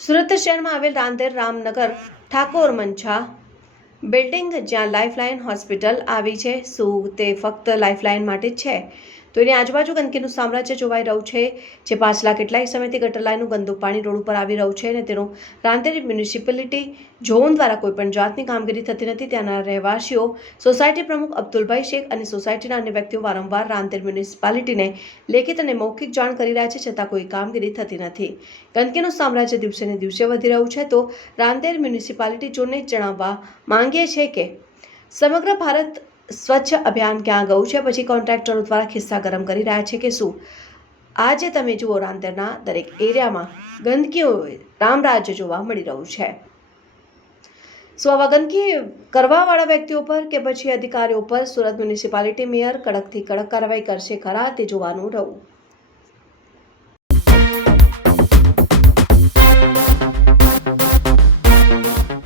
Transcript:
સુરત શહેરમાં આવેલ રાંદેર રામનગર ઠાકોર મંછા બિલ્ડિંગ જ્યાં લાઇફલાઇન હોસ્પિટલ આવી છે. શું તે ફક્ત લાઇફલાઇન માટે જ છે? તો એની આજુબાજુ ગંદકીનું સામ્રાજ્ય જોવાઈ રહ્યું છે, જે પાછલા કેટલાય સમયથી ગટર લાઇનનું ગંદુ પાણી રોડ ઉપર આવી રહ્યું છે અને તેનું રાંદેરી મ્યુનિસિપાલિટી ઝોન દ્વારા કોઈપણ જાતની કામગીરી થતી નથી. ત્યાંના રહેવાસીઓ, સોસાયટી પ્રમુખ અબ્દુલભાઈ શેખ અને સોસાયટીના અન્ય વ્યક્તિઓ વારંવાર રાંદેર મ્યુનિસિપાલિટીને લેખિત અને મૌખિક જાણ કરી રહ્યા છે, છતાં કોઈ કામગીરી થતી નથી. ગંદકીનું સામ્રાજ્ય દિવસે ને દિવસે વધી રહ્યું છે, તો રાંદેર મ્યુનિસિપાલિટી ઝોનને જણાવવા માંગીએ છીએ કે સમગ્ર ભારત સ્વચ્છ અભિયાન ક્યાં ગયું છે? પછી કોન્ટ્રાક્ટરો દ્વારા ખિસ્સા ગરમ કરી રહ્યા છે કે શું? આજે તમે જુઓ રાંદેરના દરેક એરિયામાં ગંદકીઓ રામરાજ્ય જોવા મળી રહ્યું છે. સો આવા ગંદકી કરવાવાળા વ્યક્તિઓ પર કે પછી અધિકારીઓ પર? સુરત મ્યુનિસિપાલિટી મેયર કડકથી કડક કાર્યવાહી કરશે ખરા તે જોવાનું રહું